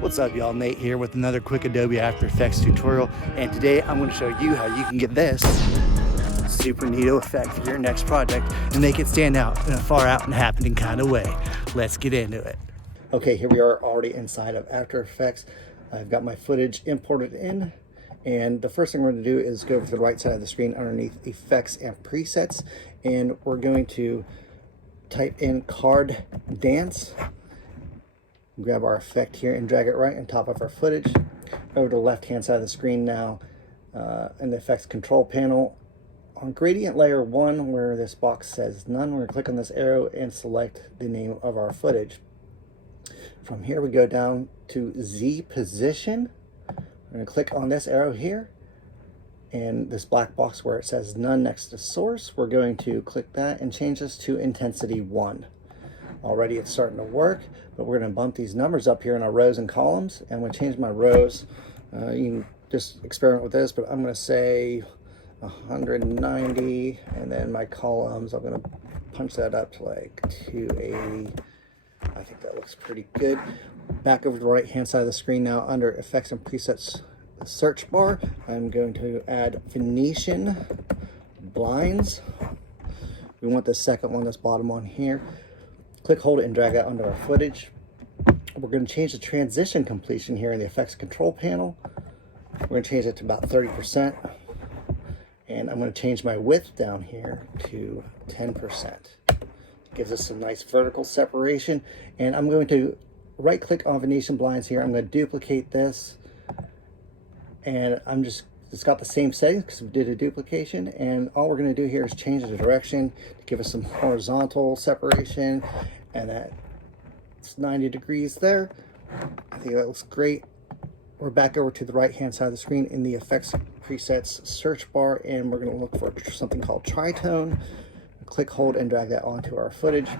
What's up, y'all? Nate here with another quick Adobe After Effects tutorial, and today I'm going to show you how you can get this super neato effect for your next project and make it stand out in a far out and happening kind of way. Let's get into it. Okay, here we are already inside of After Effects. I've got my footage imported in, and the first thing we're going to do is go over to the right side of the screen underneath Effects and Presets, and we're going to type in Card Dance. Grab our effect here and drag it right on top of our footage. Over to the left hand side of the screen now, in the effects control panel, on gradient layer 1 where this box says none, we're going to click on this arrow and select the name of our footage. From here we go down to Z position. We're going to click on this arrow here, and this black box where it says none next to source, we're going to click that and change this to intensity 1. Already it's starting to work, but we're going to bump these numbers up here in our rows and columns, and I'm going to change my rows. You can just experiment with this, but I'm going to say 190, and then my columns, I'm going to punch that up to like 280. I think that looks pretty good. Back over to the right hand side of the screen now, under Effects and Presets search bar, I'm going to add Venetian blinds. We want the second one, this bottom one here. Click, hold it, and drag that onto our footage. We're going to change the transition completion here in the effects control panel. We're going to change it to about 30%. And I'm going to change my width down here to 10%. Gives us some nice vertical separation. And I'm going to right click on Venetian blinds here. I'm going to duplicate this. And it's got the same settings because we did a duplication, and all we're going to do here is change the direction to give us some horizontal separation, and that's 90 degrees there. I think that looks great. We're back over to the right hand side of the screen in the Effects Presets search bar, and we're going to look for something called tritone. Click, hold, and drag that onto our footage.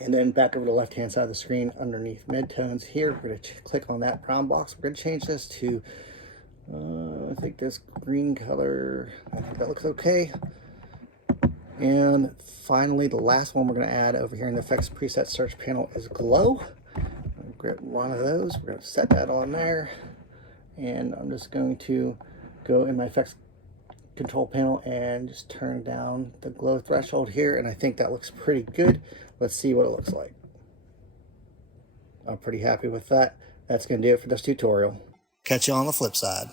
And then back over to the left hand side of the screen underneath midtones here, we're going to click on that brown box. We're going to change this to I think this green color, I think that looks okay. And finally, the last one we're going to add over here in the Effects Preset search panel is glow. I'll grab one of those. We're going to set that on there. And I'm just going to go in my Effects control panel and just turn down the glow threshold here. And I think that looks pretty good. Let's see what it looks like. I'm pretty happy with that. That's going to do it for this tutorial. Catch you on the flip side.